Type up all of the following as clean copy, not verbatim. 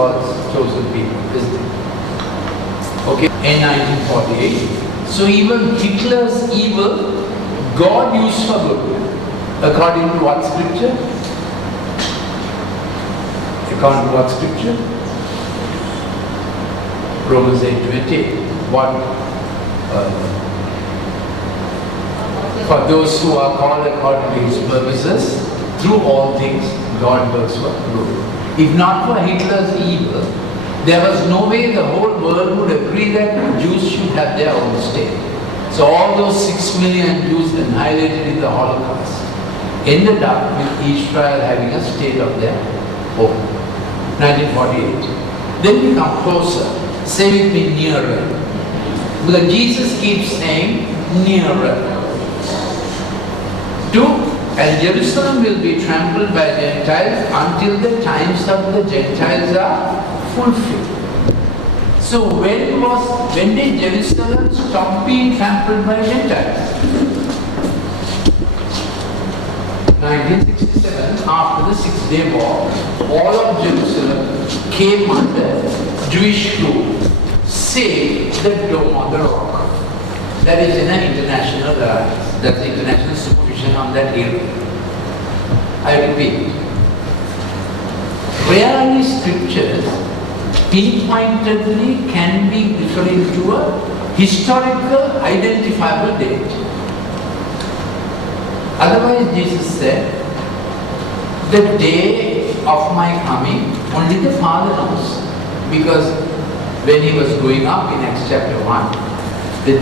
God's chosen people, isn't it? Okay, in 1948. So even Hitler's evil, God used for good. According to what scripture? According to what scripture? Romans 8:20. What? For those who are called according to His purposes, through all things, God works for good. If not for Hitler's evil, there was no way the whole world would agree that Jews should have their own state. So all those 6 million Jews annihilated in the Holocaust ended up with Israel having a state of their own. 1948. Then we come closer. Say with me, nearer. Because Jesus keeps saying, nearer. And Jerusalem will be trampled by Gentiles until the times of the Gentiles are fulfilled. So when did Jerusalem stop being trampled by Gentiles? 1967, after the 6-day war, all of Jerusalem came under Jewish rule, save the Dome of the Rock. That is in an international that's the international supervision on that hill. I repeat, rarely scriptures pinpointedly can be referring to a historical identifiable date. Otherwise, Jesus said, the day of my coming, only the Father knows. Because when He was going up in Acts chapter 1, the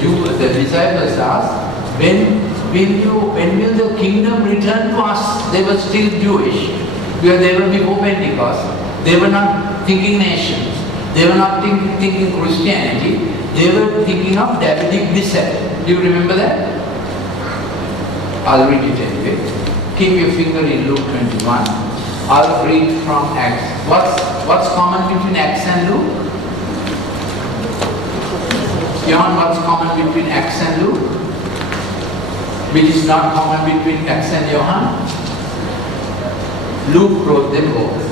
disciples asked, when will the kingdom return to us? They were still Jewish, because they were before Pentecost. They were not thinking nations. They were not thinking Christianity. They were thinking of Davidic descent. Do you remember that? I'll read it anyway. Keep your finger in Luke 21. I'll read from Acts. What's common between Acts and Luke? John, what's common between Acts and Luke? Which is not common between Acts and Johann? Luke wrote them both.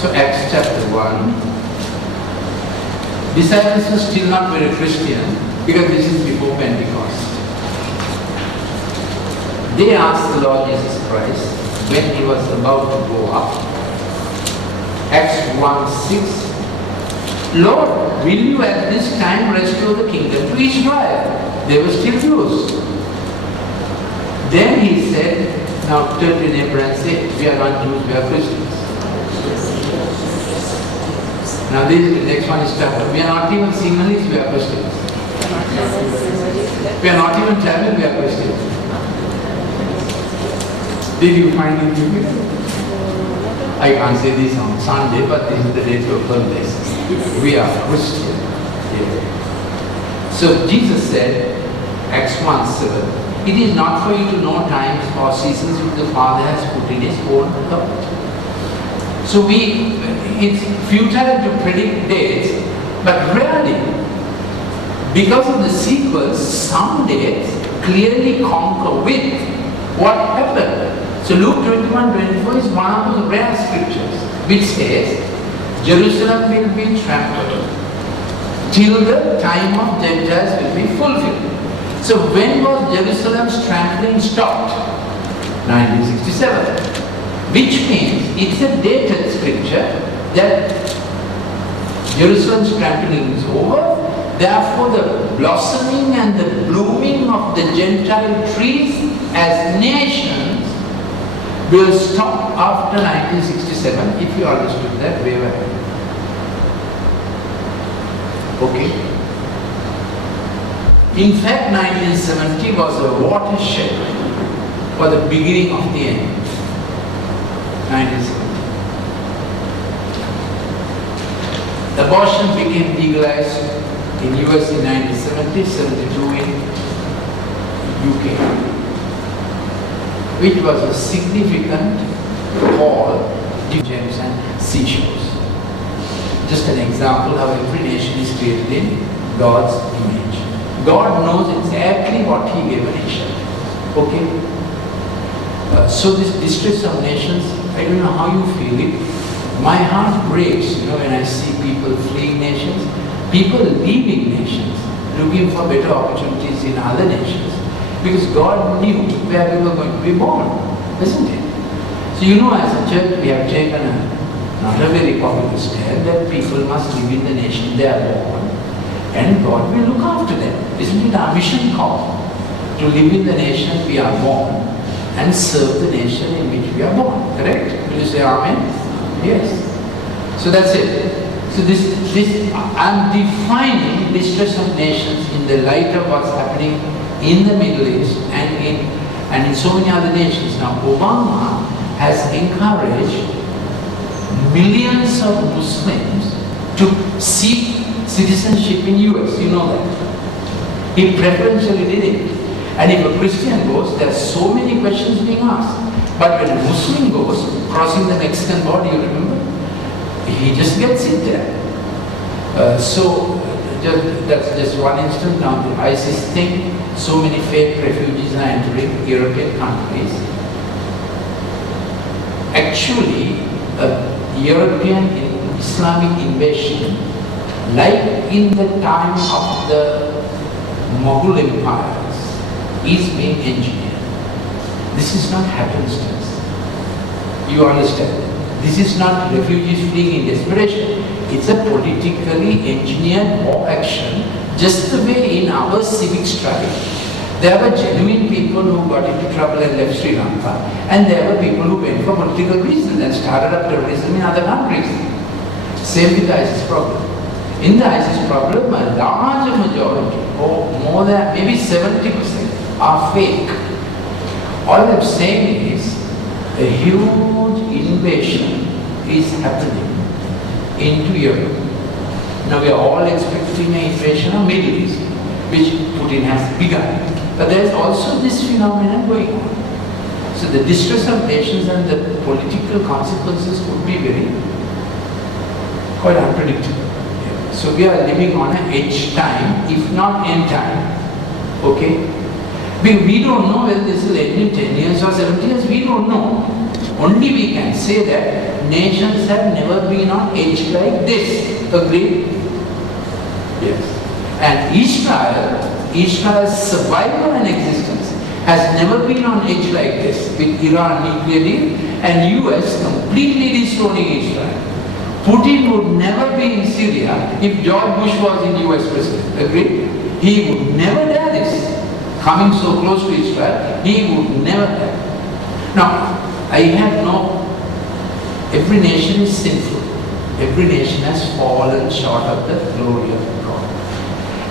So Acts chapter 1. Disciples were still not very Christian because this is before Pentecost. They asked the Lord Jesus Christ when He was about to go up. Acts 1:6. Lord, will You at this time restore the kingdom to Israel? They were still Jews. Then He said, now turn to your neighbor and say, we are not Jews, we are Christians. Now the next one is tougher. We are not even Sinhalese, we are Christians. We are not even Tamil, we are Christians. Did you find it difficult? I can't say this on Sunday, but this is the day to affirm this. We are Christian. Yeah. So Jesus said, Acts 1:7, it is not for you to know times or seasons which the Father has put in His own authority. So it's futile to predict dates, but rarely, because of the sequence, some dates clearly conquer with what happened. So Luke 21:24 is one of those rare scriptures which says, Jerusalem will be trampled till the time of Gentiles will be fulfilled. So when was Jerusalem's trampling stopped? 1967. Which means it's a dated scripture that Jerusalem's trampling is over. Therefore the blossoming and the blooming of the Gentile trees as nations will stop after 1967, if you understood that way well. Okay. In fact, 1970 was a watershed for the beginning of the end. 1970. Abortion became legalized in US in 1970, 72 in UK, which was a significant call to gems and seashores. Just an example how every nation is created in God's image. God knows exactly what He gave a nation. Okay? So this distress of nations, I don't know how you feel it. My heart breaks, when I see people fleeing nations, people leaving nations, looking for better opportunities in other nations. Because God knew where we were going to be born, isn't it? So as a church, we have taken not a very popular stand that people must live in the nation they are born, and God will look after them. Isn't it our mission call? To live in the nation we are born and serve the nation in which we are born. Correct? Will you say Amen? Yes. So that's it. So this I'm defining distress of nations in the light of what's happening in the Middle East and in so many other nations. Now Obama has encouraged millions of Muslims to seek citizenship in US. You know that. He preferentially did it. And if a Christian goes, there are so many questions being asked. But when a Muslim goes, crossing the Mexican border, you remember, he just gets it there. That's just one instance. Now the ISIS thing, so many fake refugees are entering European countries. Actually, a European Islamic invasion, like in the time of the Mughal empires, is being engineered. This is not happenstance. You understand? This is not refugees fleeing in desperation. It's a politically engineered war action, just the way in our civic strife. There were genuine people who got into trouble and left Sri Lanka, and there were people who went for political reasons and started up terrorism in other countries. Same with the ISIS problem. In the ISIS problem, a large majority, or more than maybe 70%, are fake. All I'm saying is a huge invasion is happening into Europe. Now we are all expecting an invasion of Middle East, which Putin has begun. But there is also this phenomenon going on. So the distress of nations and the political consequences could be quite unpredictable. So we are living on an edge time, if not end time. Okay? We don't know whether this will end in 10 years or 70 years, we don't know. Only we can say that nations have never been on edge like this. Agreed? Yes. And Israel's survival and existence has never been on edge like this, with Iran nuclear deal and US completely destroying Israel. Putin would never be in Syria if George Bush was in US president. Agreed? He would never dare this. Coming so close to Israel, he would never dare. Now, every nation is sinful. Every nation has fallen short of the glory of God.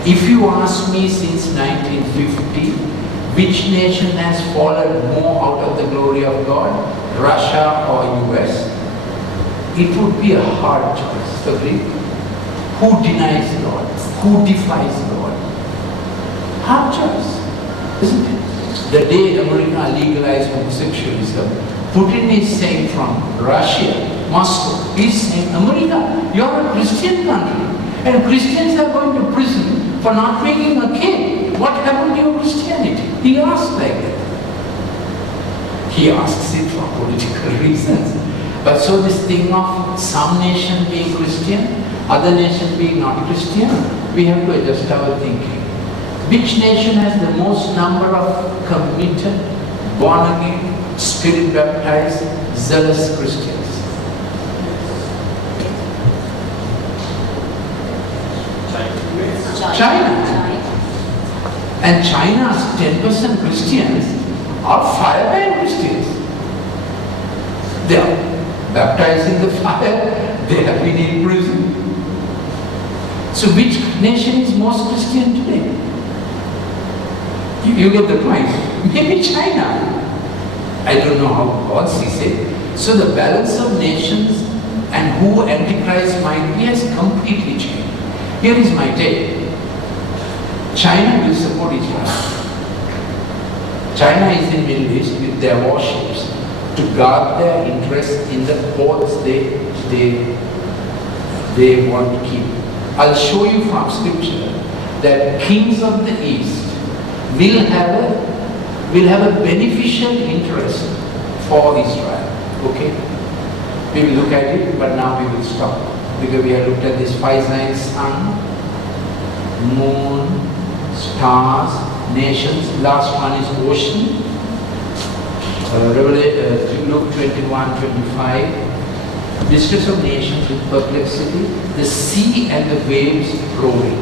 If you ask me since 1950, which nation has fallen more out of the glory of God, Russia or US, it would be a hard choice. Agree? Who denies God? Who defies God? Hard choice, isn't it? The day America legalized homosexualism, Putin is saying from Russia, Moscow, he's saying, America, you're a Christian country, and Christians are going to prison for not making a kid. What happened to your Christianity? He asked like that. He asks it for political reasons. But so this thing of some nation being Christian, other nation being not Christian, we have to adjust our thinking. Which nation has the most number of committed, born again, spirit baptized, zealous Christians? China. And China's 10% Christians are fireband Christians. They are baptized in the fire, they have been in prison. So which nation is most Christian today? You get the point. Maybe China. I don't know how God sees it. So the balance of nations and who Antichrist might be has completely changed. Here is my take. China will support Israel. China is in Middle East with their warships to guard their interests in the ports they want to keep. I'll show you from scripture that kings of the East will have a beneficial interest for Israel. Okay? We will look at it, but now we will stop. Because we have looked at these 5 signs: sun, moon, stars, nations. Last one is ocean. Luke 21:25. Distress of nations with perplexity, the sea and the waves roaring.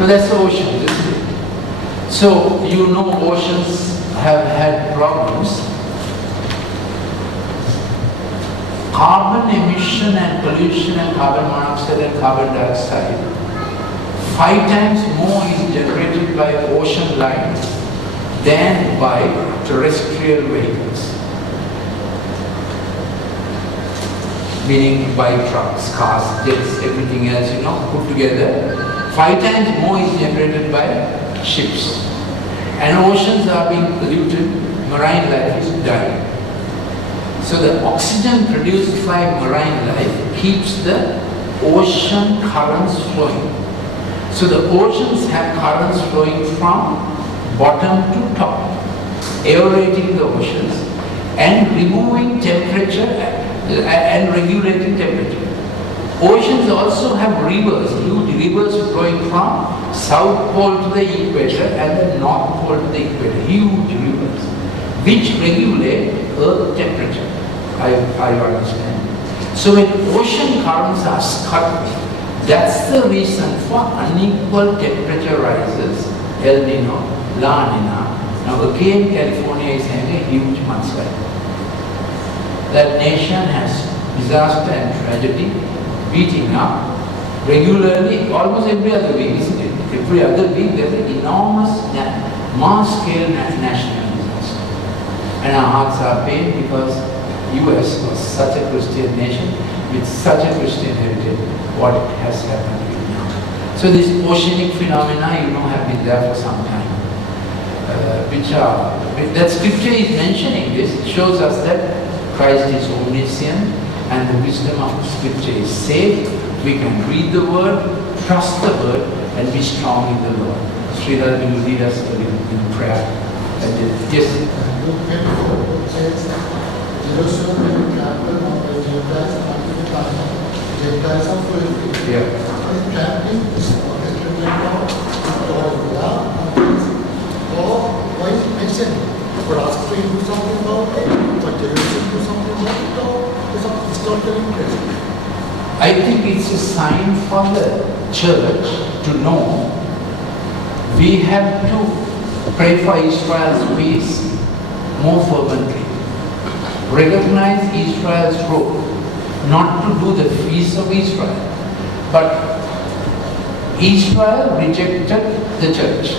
Now that's the ocean, isn't it? So you know oceans have had problems. Carbon emission and pollution and carbon monoxide and carbon dioxide, 5 times more is generated by ocean lines than by terrestrial vehicles. Meaning by trucks, cars, jets, everything else, put together. 5 times more is generated by ships. And oceans are being polluted, marine life is dying. So the oxygen produced by marine life keeps the ocean currents flowing. So the oceans have currents flowing from bottom to top, aerating the oceans and removing temperature and regulating temperature. Oceans also have rivers, huge rivers flowing from south pole to the equator and the north pole to the equator, huge rivers, which regulate earth temperature. I understand. So when ocean currents are cut, that's the reason for unequal temperature rises, El Nino, La Nina. Now again California is having a huge mudslide. That nation has disaster and tragedy beating up regularly, almost every other week, isn't it? Every other week there's an enormous mass-scale national disaster. And our hearts are pained because US was such a Christian nation with such a Christian heritage, what has happened now. So this oceanic phenomena, have been there for some time. That scripture is mentioning this, it shows us that Christ is omniscient and the wisdom of scripture is safe. We can read the word, trust the word, and be strong in the Lord. Sridhar will lead us in prayer. Yes. Jerusalem is the capital of the Gentiles until the time of Gentiles are fulfilled. Yeah. Is trampling is orchestrated now or why is it mentioned? For us to do something about it, for Jerusalem to do something about it, or is it historical interest? I think it's a sign for the church to know we have to pray for Israel's peace more fervently. Recognize Israel's role, not to do the feast of Israel, but Israel rejected the church.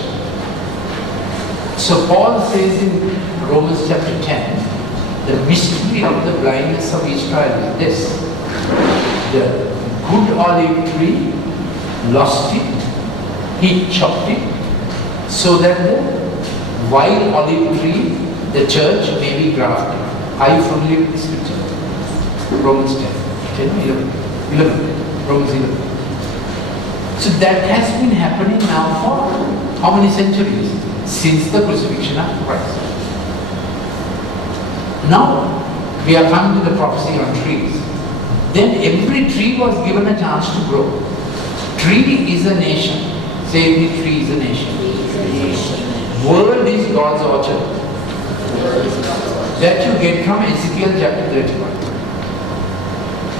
So Paul says in Romans chapter 10, the mystery of the blindness of Israel is this: the good olive tree lost it, he chopped it, so that the wild olive tree, the church, may be grafted. Are you familiar with this scripture? Romans 10, 11, Romans 11. So that has been happening now for how many centuries? Since the crucifixion of Christ. Now, we are coming to the prophecy on trees. Then every tree was given a chance to grow. Tree is a nation. Say every tree is a nation. World is God's orchard. That you get from Ezekiel chapter 31.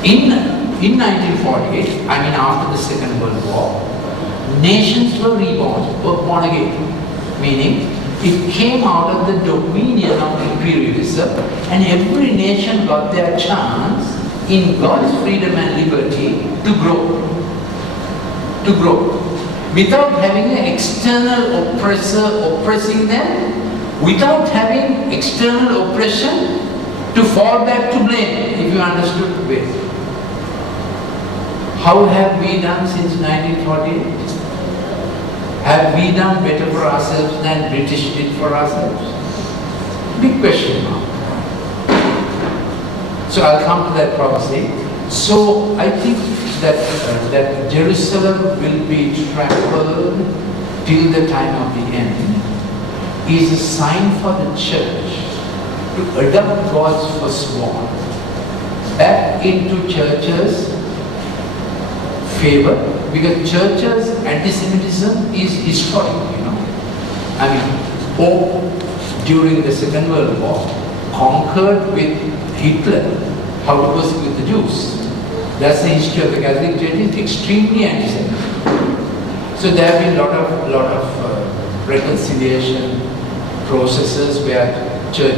In 1948, after the Second World War, nations were reborn, were born again. Meaning, it came out of the dominion of imperialism, and every nation got their chance in God's freedom and liberty to grow. To grow. Without having an external oppressor oppressing them, without having external oppression to fall back to blame, if you understood the way. How have we done since 1948? Have we done better for ourselves than British did for ourselves? Big question mark. So I'll come to that prophecy. So I think that Jerusalem will be trampled till the time of the end is a sign for the church to adopt God's firstborn back into churches' favor, because churches' anti-Semitism is historic, I mean, Pope during the Second World War conquered with Hitler how to persecute the Jews. That's the history of the Catholic Church, is extremely anti-Semitic. So there have been lot of reconciliation processes where church